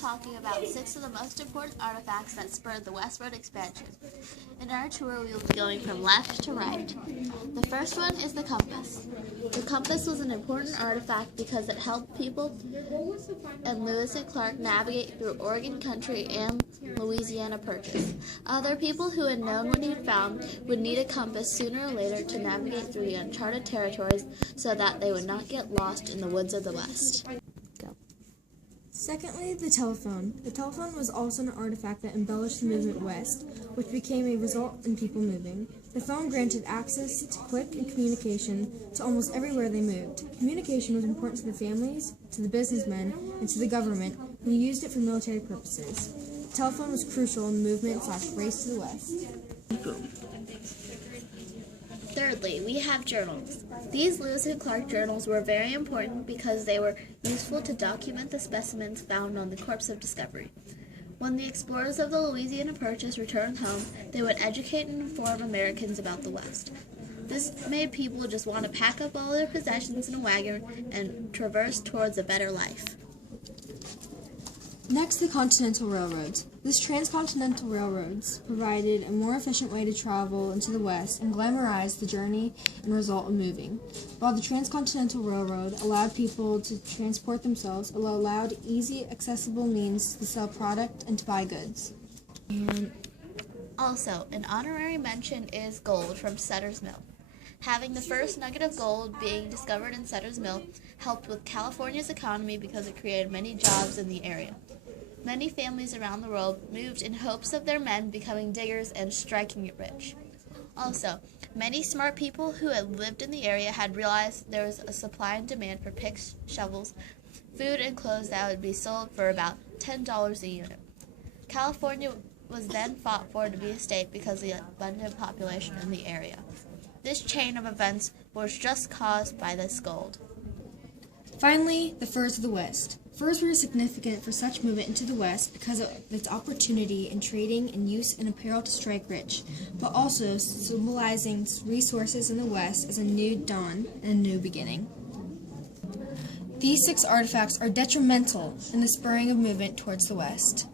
talking about 6 of the most important artifacts that spurred the westward expansion. In our tour, we will be going from left to right. The first one is the compass. The compass was an important artifact because it helped people and Lewis and Clark navigate through Oregon country and Louisiana Purchase. Other people who had known what he'd found would need a compass sooner or later to navigate through the uncharted territories so that they would not get lost in the woods of the West. Secondly, the telephone. The telephone was also an artifact that embellished the movement west, which became a result in people moving. The phone granted access to quick communication to almost everywhere they moved. Communication was important to the families, to the businessmen, and to the government, who used it for military purposes. The telephone was crucial in the movement/race to the west. Thirdly, we have journals. These Lewis and Clark journals were very important because they were useful to document the specimens found on the corpse of Discovery. When the explorers of the Louisiana Purchase returned home, they would educate and inform Americans about the West. This made people just want to pack up all their possessions in a wagon and traverse towards a better life. Next, the Continental Railroads. This transcontinental railroads provided a more efficient way to travel into the West and glamorized the journey and result of moving. While the Transcontinental Railroad allowed people to transport themselves, it allowed easy, accessible means to sell product and to buy goods. Also, an honorary mention is gold from Sutter's Mill. Having the first nugget of gold being discovered in Sutter's Mill helped with California's economy because it created many jobs in the area. Many families around the world moved in hopes of their men becoming diggers and striking it rich. Also, many smart people who had lived in the area had realized there was a supply and demand for picks, shovels, food, and clothes that would be sold for about $10 a unit. California was then fought for to be a state because of the abundant population in the area. This chain of events was just caused by this gold. Finally, the furs of the West. Furs were significant for such movement into the West because of its opportunity in trading and use in apparel to strike rich, but also symbolizing resources in the West as a new dawn and a new beginning. These 6 artifacts are detrimental in the spurring of movement towards the West.